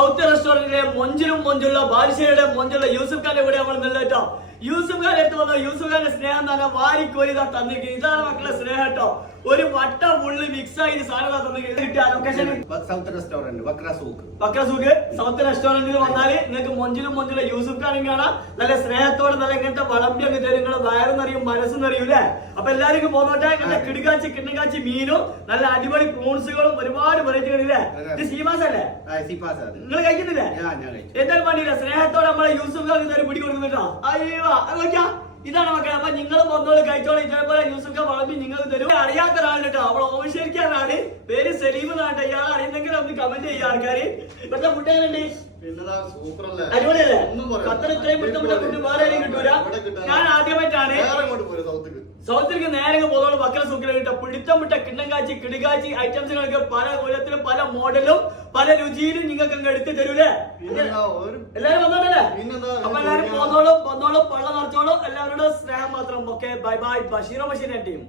South റെസ്റ്റോറന്റിലെ മൊഞ്ചുള്ള ബാലുശ്ശേരിയുടെ മൊഞ്ചുള്ള Yusuf ഖാന്റെ കൂടെ നമ്മൾ നിന്നത് കേട്ടോ. യൂസുഫ് ഖാൻ എടുത്ത് വന്ന യൂസുഫ് ഖാന്റെ സ്നേഹം തന്നെ വാരിക്കോരി തന്നിരിക്കുന്നത്. ഇതാണ് മക്കളെ സ്നേഹം കേട്ടോ. ഒരു വട്ട ഉള്ളി മിക്സ് ആയി സാധനം തന്നിരിക്കുന്നത്. ലൊക്കേഷൻ സൗത്ത് റെസ്റ്റോറന്റ് ബക്ര സൂക്ക്. സൗത്ത് റെസ്റ്റോറന്റിൽ വന്നാല് നിങ്ങൾക്ക് മൊഞ്ചുള്ള യൂസുഫ് ഖാനും കാണാം. നല്ല സ്നേഹത്തോടെ നല്ല ഇങ്ങനത്തെ വളമ്പി അങ്ങ് തരും. നിങ്ങളെ വയറെന്നറിയും മനസ്സെന്നറിയൂലേ. അപ്പൊ എല്ലാവർക്കും പോന്നോട്ടെ. ഇങ്ങനത്തെ കിടുകാച്ചി മീനും നല്ല അടിപൊളി പ്രോൺസുകളും ഒരുപാട് വെറൈറ്റികളില്ലേ. ഇത് സീമാസ് അല്ലേ? നിങ്ങൾ കഴിക്കുന്നില്ലേ? എന്തായാലും വേണ്ടിയില്ല. സ്നേഹത്തോടെ നമ്മളെ യൂസുഫ് ഖാൻ ഇതൊരു പിടി കൊടുക്കുന്നുണ്ടോ? അയ്യോ നോക്കിയാ ഇതാണ് മക്കളെ. അപ്പൊ നിങ്ങൾ വന്നോളൂ കഴിച്ചോളൂ. ഇതേപോലെ യൂസുഫ് ഖാൻ വളർത്തി നിങ്ങൾക്ക് തരും. അറിയാത്ത ഒരാൾ കേട്ടോ. അവളെ ഓമശ്ശേരിക്കാരാണ്. പേര് സലീം എന്നാട്ടെ. ഇയാൾ അറിയുന്നെങ്കിൽ ഒന്ന് കമന്റ് ചെയ്യുക ആൾക്കാര്. ഇവിടുത്തെ ഫുഡ് എങ്ങനെയുണ്ട്? അടിപൊളിയല്ലേ? ഖത്തർ ഇത്രയും പിടുത്തപ്പെട്ട ഫുഡ് വേറെ ആരെയും കിട്ടൂല. ഞാൻ ആദ്യമായിട്ടാണ് സൗത്തിലേക്ക് നേരെ പോകുന്നത്. ബക്ര സൂക്കിൽ കിട്ടും. പിടുത്തമിട്ട കിണ്ണങ്കാച്ചി കിടുകാച്ചി ഐറ്റംസുകളൊക്കെ പല കൊല്ലത്തിലും പല മോഡലും പല രുചിയിലും നിങ്ങൾക്ക് എടുത്ത് തരൂലേ. എല്ലാരും വന്നോട്ടല്ലേ? അപ്പൊ എല്ലാരും വന്നോളും പള്ള നിറച്ചോളും. എല്ലാവരോടും സ്നേഹം മാത്രം. Okay bye bye. ബഷീറോ ബഷീറിന്റെ ടീം.